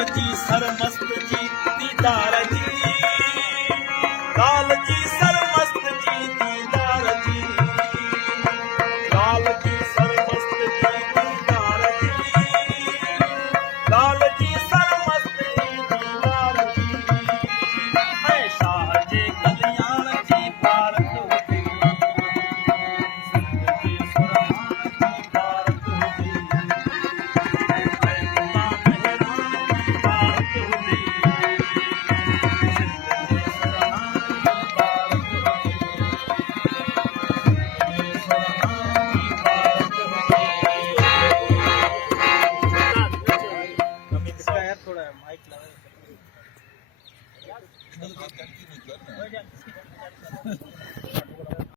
जी सरमस्त जी दीदार जी, लाल जी सरमस्त जी दीदार जी, लाल जी सरमस्त जी दीदार जी, लाल जी सरमस्त जी दीदार जी। है शाह जे कल्याण जी भारत हुजे, जिंदगी सुरहान जी भारत हुजे, है खुदा मेहरान जी भारत हुजे, जिंदगी सुरहान जी भारत हुजे, जिंदगी सुरहान जी भारत हुजे। इसका यार थोड़ा माइक लगा